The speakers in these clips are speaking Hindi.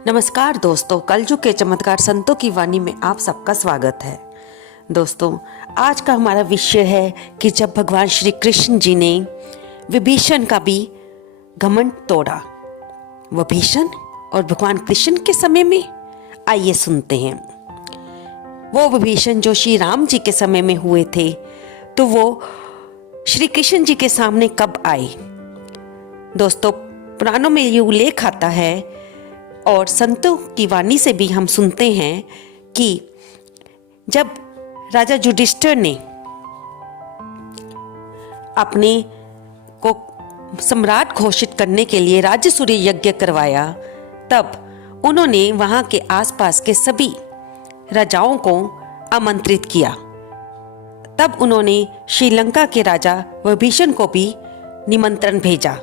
नमस्कार दोस्तों, कलयुग के चमत्कार संतों की वाणी में आप सबका स्वागत है। दोस्तों, आज का हमारा विषय है कि जब भगवान श्री कृष्ण जी ने विभीषण का भी घमंड तोड़ा। विभीषण और भगवान कृष्ण के समय में, आइए सुनते हैं। वो विभीषण जो श्री राम जी के समय में हुए थे, तो वो श्री कृष्ण जी के सामने कब आए। दोस्तों, पुराणों में ये उल्लेख आता है और संतों की वाणी से भी हम सुनते हैं कि जब राजा युधिष्ठिर ने अपने को सम्राट घोषित करने के लिए राजसूय यज्ञ करवाया, तब उन्होंने वहां के आसपास के सभी राजाओं को आमंत्रित किया। तब उन्होंने श्रीलंका के राजा विभीषण को भी निमंत्रण भेजा।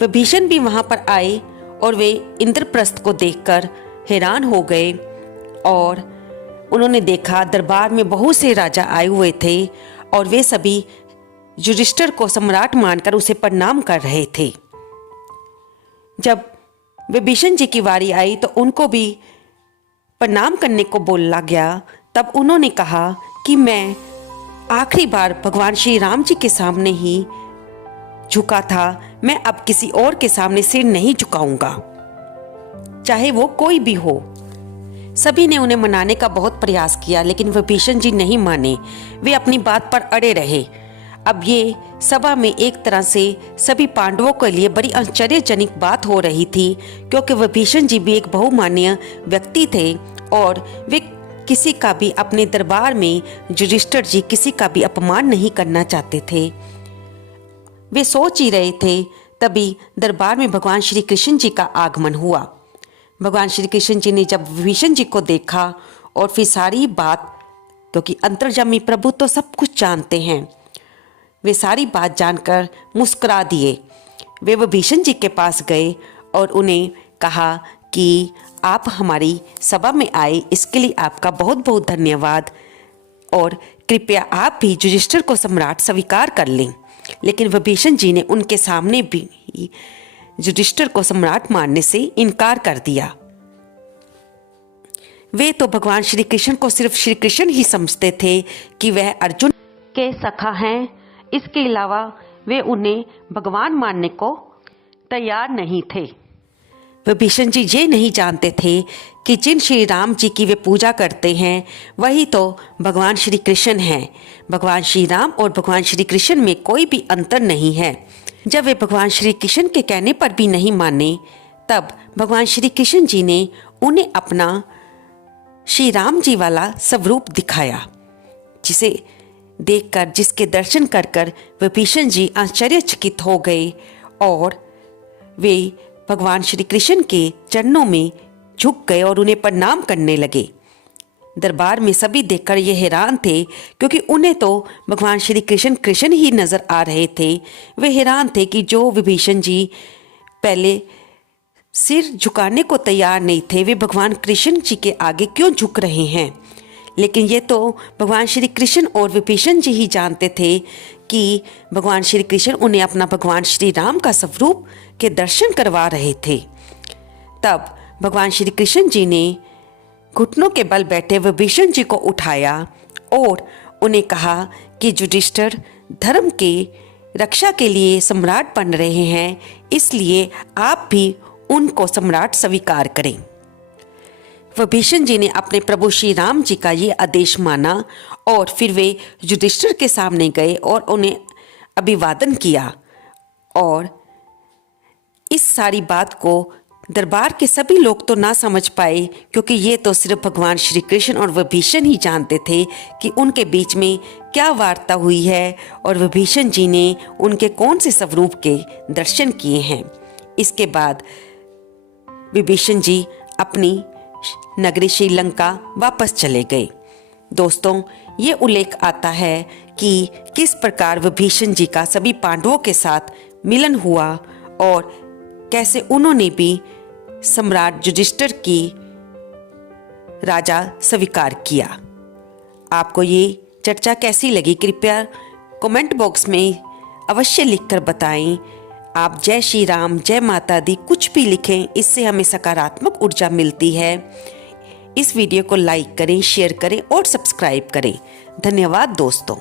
विभीषण भी वहां पर आए और वे इंद्रप्रस्थ को देखकर हैरान हो गए और उन्होंने देखा दरबार में बहुत से राजा आए हुए थे और वे सभी युधिष्ठिर को सम्राट मानकर उसे प्रणाम कर रहे थे। जब विभीषण जी की बारी आई तो उनको भी प्रणाम करने को बोला गया। तब उन्होंने कहा कि मैं आखिरी बार भगवान श्री राम जी के सामने ही झुका था, मैं अब किसी और के सामने सिर नहीं झुकाऊंगा, चाहे वो कोई भी हो। सभी ने उन्हें मनाने का बहुत प्रयास किया, लेकिन विभीषण जी नहीं माने। वे अपनी बात पर अड़े रहे। अब ये सभा में एक तरह से सभी पांडवों के लिए बड़ी आश्चर्यजनक बात हो रही थी, क्योंकि विभीषण जी भी एक बहुमान्य व्यक्ति थे और वे किसी का भी अपने दरबार में युधिष्ठिर जी किसी का भी अपमान नहीं करना चाहते थे। वे सोच ही रहे थे, तभी दरबार में भगवान श्री कृष्ण जी का आगमन हुआ। भगवान श्री कृष्ण जी ने जब विभीषण जी को देखा और फिर सारी बात, क्योंकि अंतर्यामी प्रभु तो सब कुछ जानते हैं, वे सारी बात जानकर मुस्कुरा दिए। वे विभीषण जी के पास गए और उन्हें कहा कि आप हमारी सभा में आए, इसके लिए आपका बहुत बहुत धन्यवाद और कृपया आप भी युधिष्ठिर को सम्राट स्वीकार कर लें। लेकिन विभीषण जी ने उनके सामने भी युधिष्ठिर को सम्राट मानने से इनकार कर दिया। वे तो भगवान श्री कृष्ण को सिर्फ श्री कृष्ण ही समझते थे कि वह अर्जुन के सखा हैं। इसके अलावा वे उन्हें भगवान मानने को तैयार नहीं थे। विभीषण जी ये नहीं जानते थे कि जिन श्री राम जी की वे पूजा करते हैं वही तो भगवान श्री कृष्ण हैं। भगवान श्री राम और भगवान श्री कृष्ण में कोई भी अंतर नहीं है। जब वे भगवान श्री कृष्ण के कहने पर भी नहीं माने, तब भगवान श्री कृष्ण जी ने उन्हें अपना श्री राम जी वाला स्वरूप दिखाया, जिसे देखकर, जिसके दर्शन कर कर विभीषण जी आश्चर्यचकित हो गए और वे भगवान श्री कृष्ण के चरणों में झुक गए और उन्हें प्रणाम करने लगे। दरबार में सभी देखकर ये हैरान थे, क्योंकि उन्हें तो भगवान श्री कृष्ण कृष्ण ही नजर आ रहे थे। वे हैरान थे कि जो विभीषण जी पहले सिर झुकाने को तैयार नहीं थे, वे भगवान कृष्ण जी के आगे क्यों झुक रहे हैं। लेकिन ये तो भगवान श्री कृष्ण और विभीषण जी ही जानते थे कि भगवान श्री कृष्ण उन्हें अपना भगवान श्री राम का स्वरूप के दर्शन करवा रहे थे। तब भगवान श्री कृष्ण जी ने घुटनों के बल बैठे विभीषण जी को उठाया और उन्हें कहा कि युधिष्ठिर धर्म के रक्षा के लिए सम्राट बन रहे हैं, इसलिए आप भी उनको सम्राट स्वीकार करें। विभीषण जी ने अपने प्रभु श्री राम जी का ये आदेश माना और फिर वे युधिष्ठिर के सामने गए और उन्हें अभिवादन किया। और इस सारी बात को दरबार के सभी लोग तो ना समझ पाए, क्योंकि ये तो सिर्फ भगवान श्री कृष्ण और विभीषण ही जानते थे कि उनके बीच में क्या वार्ता हुई है और विभीषण जी ने उनके कौन से स्वरूप के दर्शन किए हैं। इसके बाद विभीषण जी अपनी नगरी श्रीलंका वापस चले गए। दोस्तों, ये उल्लेख आता है कि किस प्रकार विभीषण जी का सभी पांडवों के साथ मिलन हुआ और कैसे उन्होंने भी सम्राट युधिष्ठिर की राजा स्वीकार किया। आपको ये चर्चा कैसी लगी, कृपया कमेंट बॉक्स में अवश्य लिखकर बताएं। आप जय श्री राम, जय माता दी कुछ भी लिखें, इससे हमें सकारात्मक ऊर्जा मिलती है। इस वीडियो को लाइक करें, शेयर करें और सब्सक्राइब करें। धन्यवाद दोस्तों।